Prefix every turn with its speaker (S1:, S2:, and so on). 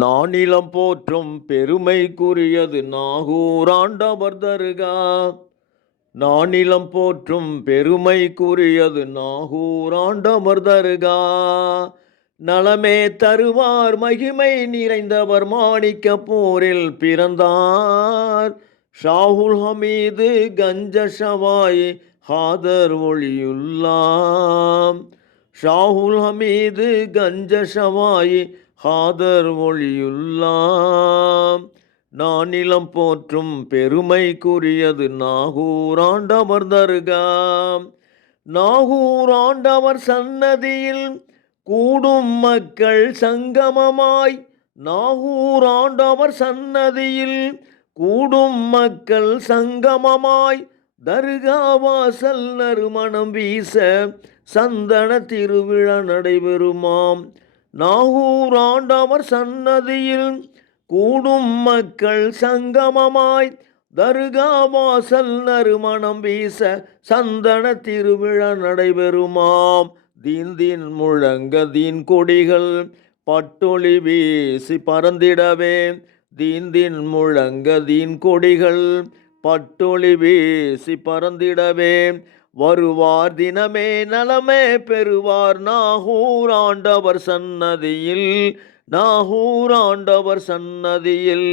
S1: நானிலம் போற்றும் பெருமைக்குரியது நாகூராண்டவர் தருகா. நானிலம் போற்றும் பெருமைக்குரியது நாகூராண்டவர் தருகா. நலமே தருவார் மகிமை நிறைந்தவர் மாணிக்க போரில் பிறந்தார். ஷாகுல் ஹமீது கஞ்ச ஷவாய் ஹாதர் ஒளியுல்லாம் ஷாகுல் ஹமீது கஞ்ச ஷவாய் ஹாதர் ஒளியுல்லாம் நானிலம் போற்றும் பெருமைக்குரியது நாகூராண்டவர் தருகாம். நாகூராண்டவர் சன்னதியில் கூடும் மக்கள் சங்கமமாய். நாகூராண்டவர் சன்னதியில் கூடும் மக்கள் சங்கமமாய். தர்காவாசல் நறுமணம் வீச சந்தன திருவிழா நடைபெறுமாம். நாகூர் ஆண்டவர் சன்னதியில் கூடும் மக்கள் சங்கமமாய் தர்காவாசல் நறுமணம் வீச சந்தன திருவிழா நடைபெறுமாம். தீன் முழங்க தீன் கொடிகள் பட்டொளி வீசி பறந்திடவே. தீன் முழங்க தீன் கொடிகள் பட்டொளி வீசி பறந்திடவே. வருவார் தினமே நலமே பெறுவார். நாகூர் ஆண்டவர் சன்னதியில் நாகூர் ஆண்டவர் சன்னதியில்